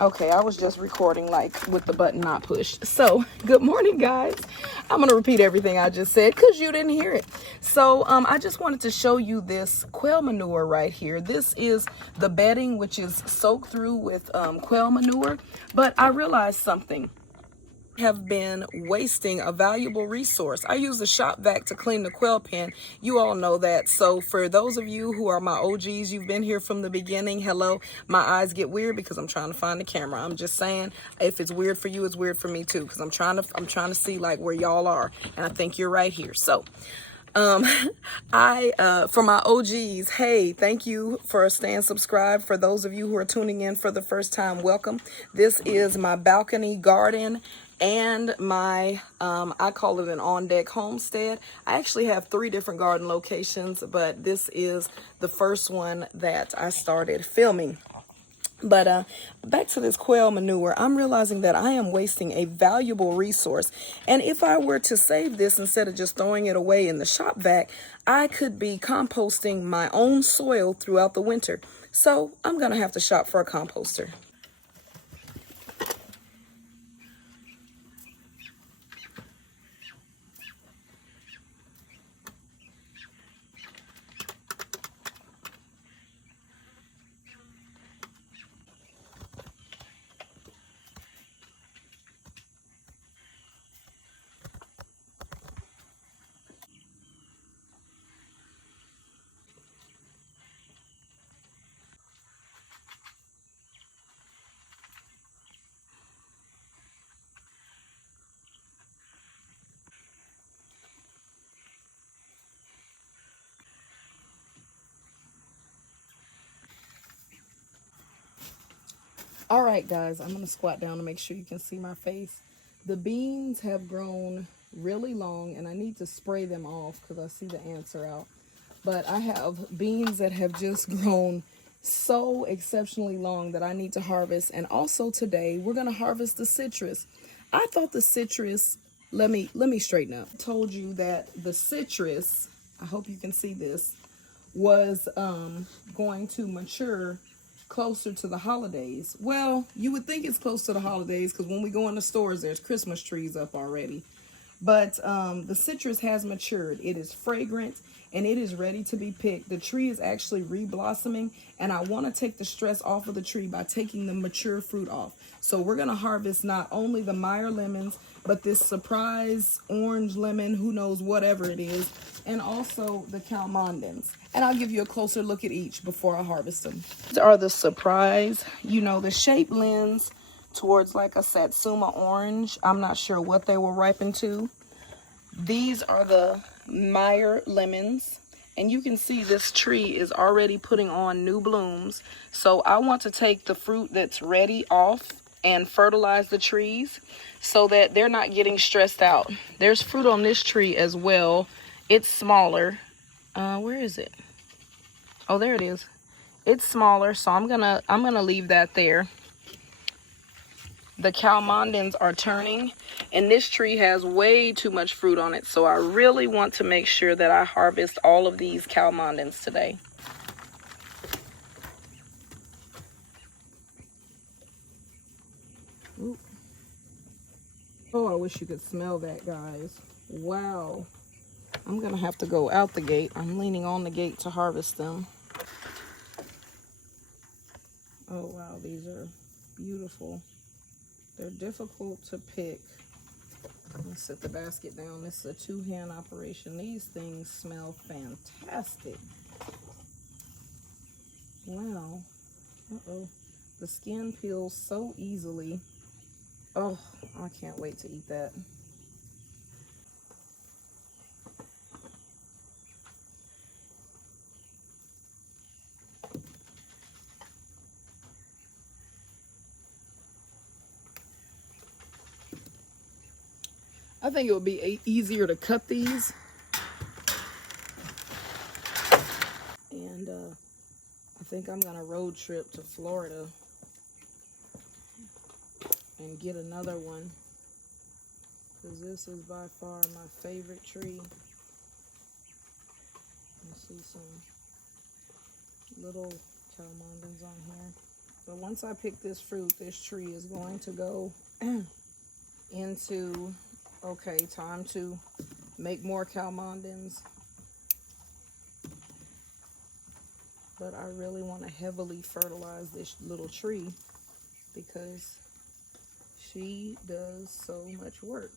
Okay, I was just recording like with the button not pushed. So, good morning, guys. I'm going to repeat everything I just said because you didn't hear it. So, I just wanted to show you this quail manure right here. This is the bedding, which is soaked through with quail manure. But I realized something. Have been wasting a valuable resource. I use the shop vac to clean the quail pen. You all know that. So for those of you who are my OGs, you've been here from the beginning. Hello. My eyes get weird because I'm trying to find the camera. I'm just saying, if it's weird for you, it's weird for me too, because I'm trying to see like where y'all are, and I think you're right here. So um for my OGs, hey, thank you for staying subscribed. For those of you who are tuning in for the first time, welcome. This is my balcony garden and my I call it an on deck homestead. I actually have 3 different garden locations, but this is the first one that I started filming. But back to this quail manure, I'm realizing that I am wasting a valuable resource. And if I were to save this instead of just throwing it away in the shop vac, I could be composting my own soil throughout the winter. So I'm going to have to shop for a composter. All right, guys, I'm going to squat down to make sure you can see my face. The beans have grown really long, and I need to spray them off because I see the ants are out. But I have beans that have just grown so exceptionally long that I need to harvest. And also today, we're going to harvest the citrus. I thought the citrus, let me straighten up. I told you that the citrus, I hope you can see this, was going to mature closer to the holidays. Well, you would think it's close to the holidays because when we go in the stores, there's Christmas trees up already. But the citrus has matured. It is fragrant and it is ready to be picked. The tree is actually reblossoming, and I want to take the stress off of the tree by taking the mature fruit off. So we're going to harvest not only the Meyer lemons, but this surprise orange lemon, who knows, whatever it is, and also the Calmandans. And I'll give you a closer look at each before I harvest them. These are the surprise. You know, the shape lends towards like a Satsuma orange. I'm not sure what they will ripen to. These are the Meyer lemons. And you can see this tree is already putting on new blooms. So I want to take the fruit that's ready off and fertilize the trees so that they're not getting stressed out. There's fruit on this tree as well. It's smaller. Where is it? Oh, there it is. It's smaller, so I'm gonna leave that there. The Calmandans are turning, and this tree has way too much fruit on it, so I really want to make sure that I harvest all of these Calmandans today. Ooh. Oh, I wish you could smell that, guys. Wow. I'm gonna have to go out the gate. I'm leaning on the gate to harvest them. Oh wow, these are beautiful. They're difficult to pick. I'm gonna set the basket down. This is a 2-hand operation. These things smell fantastic. Wow. Uh-oh. The skin peels so easily. Oh, I can't wait to eat that. I think it would be easier to cut these. And I think I'm gonna road trip to Florida and get another one, because this is by far my favorite tree. You see some little Calmandans on here. But once I pick this fruit, this tree is going to go into, okay, time to make more Calmandins. But I really want to heavily fertilize this little tree because she does so much work.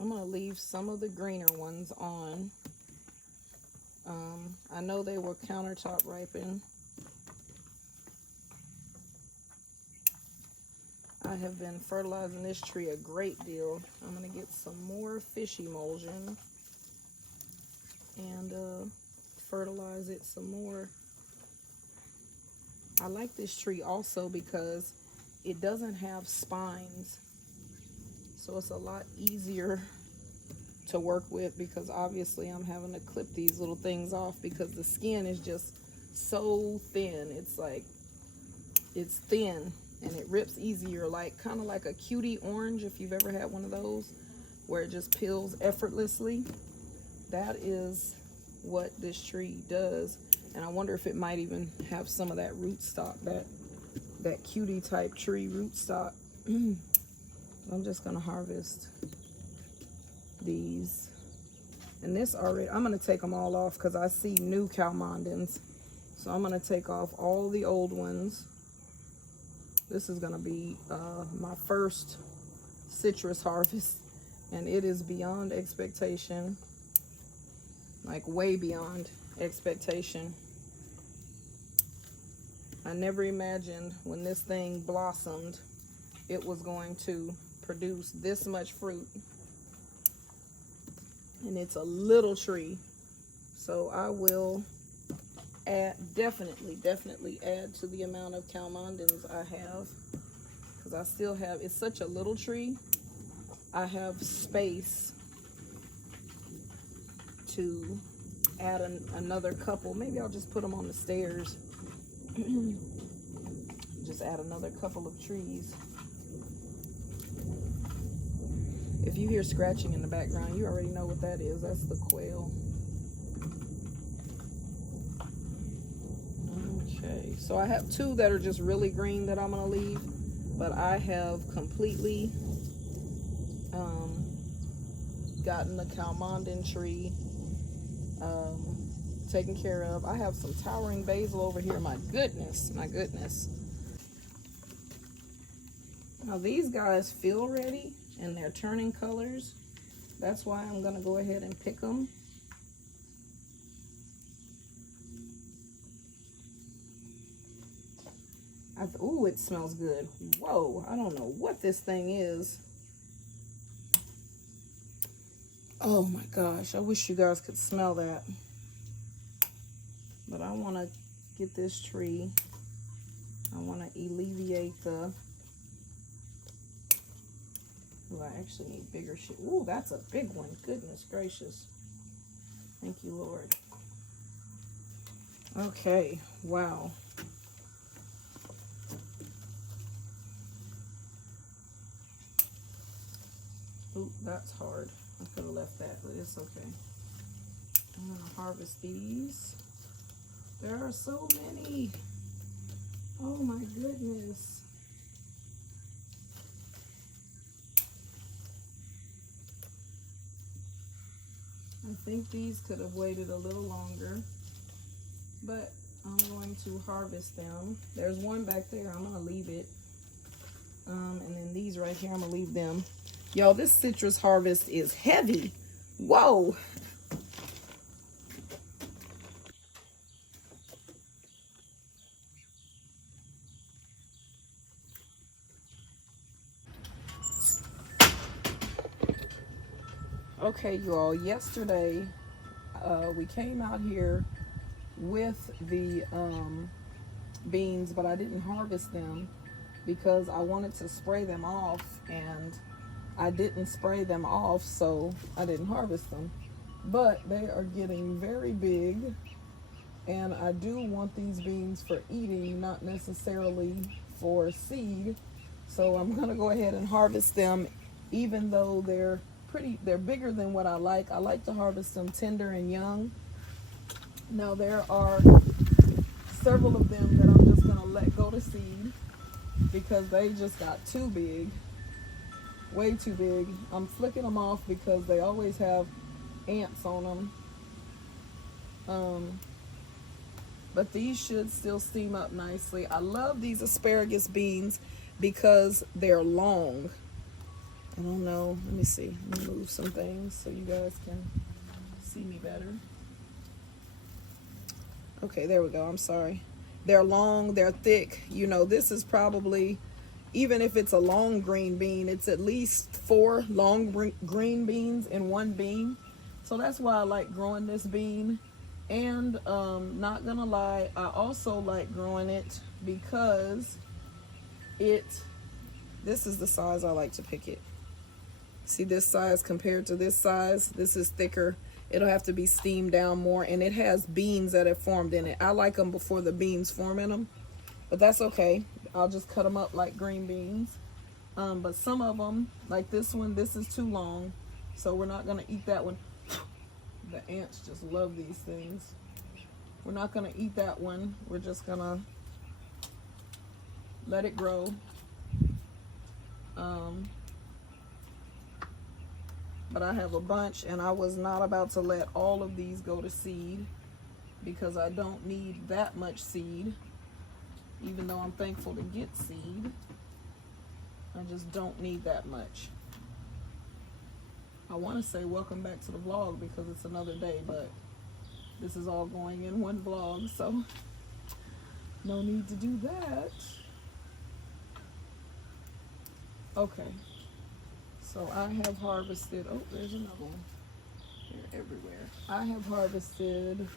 I'm going to leave some of the greener ones on. I know they will countertop ripen. I have been fertilizing this tree a great deal. I'm going to get some more fish emulsion and fertilize it some more. I like this tree also because it doesn't have spines, so it's a lot easier to work with, because obviously I'm having to clip these little things off because the skin is just so thin. It's like, it's thin and it rips easier, like kind of like a cutie orange, if you've ever had one of those, where it just peels effortlessly. That is what this tree does. And I wonder if it might even have some of that rootstock, that cutie type tree rootstock. I'm just gonna harvest these. And this already, I'm gonna take them all off because I see new Calmandins. So I'm gonna take off all the old ones. This is gonna be my first citrus harvest, and it is beyond expectation, like way beyond expectation. I never imagined when this thing blossomed it was going to produce this much fruit. And it's a little tree, so I will add, definitely add to the amount of Calmandins I have, because I still have, it's such a little tree, I have space to add another couple. Maybe I'll just put them on the stairs. Just add another couple of trees. If you hear scratching in the background, you already know what that is. That's the quail. Okay, so I have two that are just really green that I'm gonna leave, but I have completely gotten the Calmandin tree taken care of. I have some towering basil over here. My goodness, my goodness. Now these guys feel ready and they're turning colors. That's why I'm gonna go ahead and pick them. Ooh, it smells good. Whoa, I don't know what this thing is. Oh my gosh, I wish you guys could smell that. But I wanna get this tree. I wanna alleviate the, ooh, I actually need bigger shit. Ooh, that's a big one. Goodness gracious. Thank you, Lord. Okay, wow. Ooh, that's hard. I could have left that, but it's okay. I'm gonna harvest these. There are so many. Oh my goodness. I think these could have waited a little longer, but I'm going to harvest them. There's one back there, I'm gonna leave it. And then these right here, I'm gonna leave them. Y'all, this citrus harvest is heavy. Whoa. Okay, you all, yesterday we came out here with the beans, but I didn't harvest them because I wanted to spray them off, and I didn't spray them off, so I didn't harvest them. But they are getting very big, and I do want these beans for eating, not necessarily for seed. So I'm gonna go ahead and harvest them, even though they're bigger than what I like. I like to harvest them tender and young. Now there are several of them that I'm just gonna let go to seed because they just got too big, way too big. I'm flicking them off because they always have ants on them. But these should still steam up nicely. I love these asparagus beans because they're long. I don't know, let me see, let me move some things so you guys can see me better. Okay, there we go, I'm sorry. They're long, they're thick. You know, this is probably, even if it's a long green bean, it's at least 4 long green beans in one bean. So that's why I like growing this bean. And not gonna lie, I also like growing it because this is the size I like to pick it. See this size compared to this size? This is thicker. It'll have to be steamed down more, and it has beans that have formed in it. I like them before the beans form in them, but that's okay. I'll just cut them up like green beans. But some of them, like this one, this is too long, so we're not gonna eat that one. The ants just love these things. We're not gonna eat that one. We're just gonna let it grow. But I have a bunch, and I was not about to let all of these go to seed because I don't need that much seed, even though I'm thankful to get seed. I just don't need that much. I want to say welcome back to the vlog because it's another day, but this is all going in one vlog, so no need to do that. Okay, so I have harvested, oh, there's another one. They're everywhere. I have harvested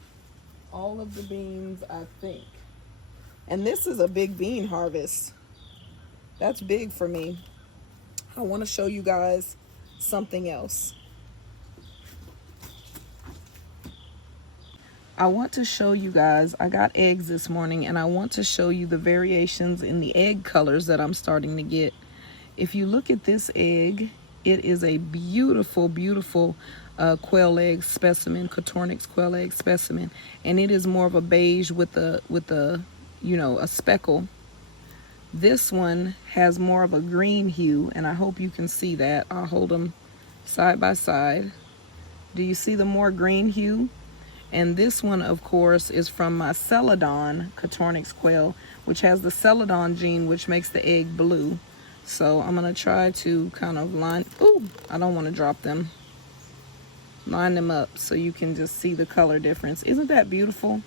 all of the beans, I think. And this is a big bean harvest. That's big for me. I want to show you guys something else. I want to show you guys, I got eggs this morning, and I want to show you the variations in the egg colors that I'm starting to get. If you look at this egg, it is a beautiful, beautiful quail egg specimen, Coturnix quail egg specimen, and it is more of a beige with a you know, a speckle. This one has more of a green hue, and I hope you can see that. I'll hold them side by side. Do you see the more green hue? And this one, of course, is from my Celadon Coturnix quail, which has the Celadon gene, which makes the egg blue. So I'm gonna try to kind of line, ooh, I don't wanna drop them. Line them up so you can just see the color difference. Isn't that beautiful?